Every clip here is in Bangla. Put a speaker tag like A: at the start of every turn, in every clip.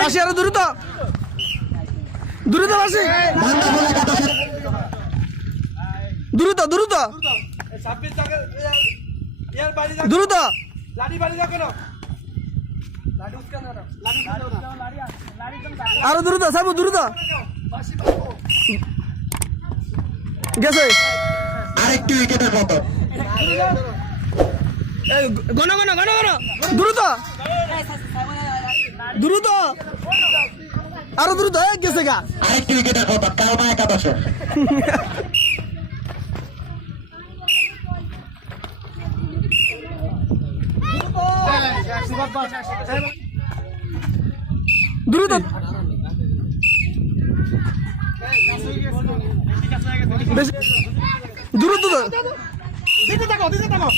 A: বাসি আরও দ্রুত। দ্রুত বাসি দ্রুত দ্রুত। দ্রুত। আরও দ্রুত সাবু দ্রুত। গেছে।
B: আরেকটু উইকেটের
A: এই গণ গণ গণ গণ দ্রুত। দ্রুত। আরও দ্রুত। এ গেছে গা।
B: আরেকটি উইকেটের পতন কালমা একাদশের
A: দ্রুত। বেশি দ্রুত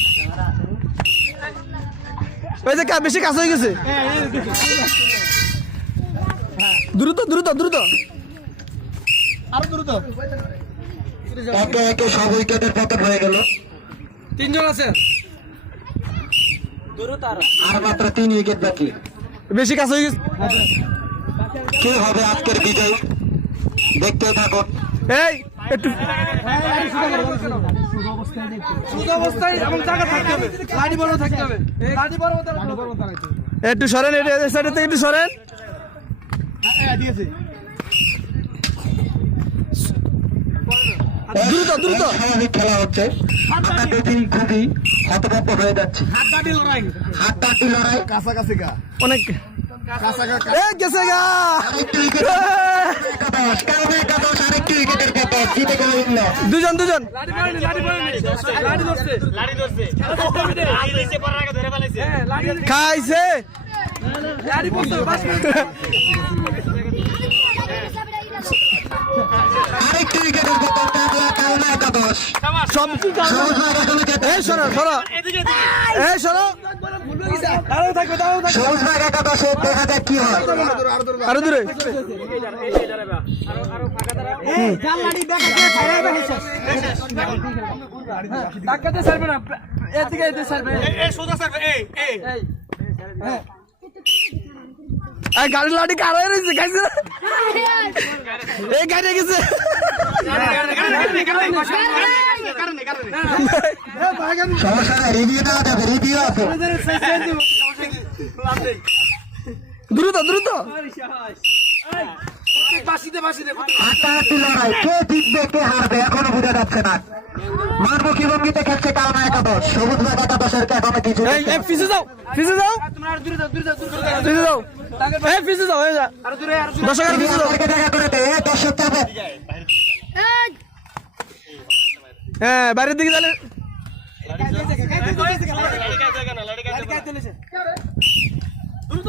A: ওই যে কা- বেশি কাছে হয়ে গেছে। দ্রুত দ্রুত দ্রুত।
B: একে একে সব উইকেটের পতন হয়ে গেল।
A: তিনজন আছে
B: আর। মাত্র তিন উইকেট বাকি।
A: বেশি কাছে হয়ে গেছে।
B: কে হবে আজকের বিজয়? দেখতে থাকুন।
A: এই একটু
C: অবস্থায় এবং জায়গা থাকতে হবে। লাঠি বড় থাকতে হবে। লাঠি বড়
A: একটু সরেন এটা এই সাইডে থেকে একটু সরেন। দ্রুত দ্রুত।
B: স্বাভাবিক খেলা হচ্ছে। খুবই হতভম্ব হয়ে যাচ্ছি।
C: লড়াই।
B: লড়াই।
C: কাছাকাছি গা।
A: অনেক এ গেছে গা।
C: হ্যাঁ লাঠি
A: খাইছে।
B: আরেকটি উইকেটের
A: সব সরো সরো। এই সরো।
B: সবুজ ভাগ একাদশে দেখা যাক কি হয়?
A: আরও দূরে
C: ধাক্কাতে ছাড়বে না এদিকে এদিকে ছাড়বে। এই সোজা ছাড়বে এই এই এই
A: এই গাড়ি লাড়ি কার রয়েছে খাইছে এই গাড়ি গেছে দ্রুত দ্রুত
B: কে জিতবে কে হারবে এখনও বোঝা যাচ্ছে না মানমুখী ভঙ্গিতে খেলছে কালমা একাদশ সবুজ ভাগ একাদশের এখনও কিছু
A: পিছে যাও। পিছে যাও দর্শক
B: হ্যাঁ বাইরের দিকে তাহলে লড়কাই চলেছে
A: লড়কাই চলেছে চলেছে দ্রুত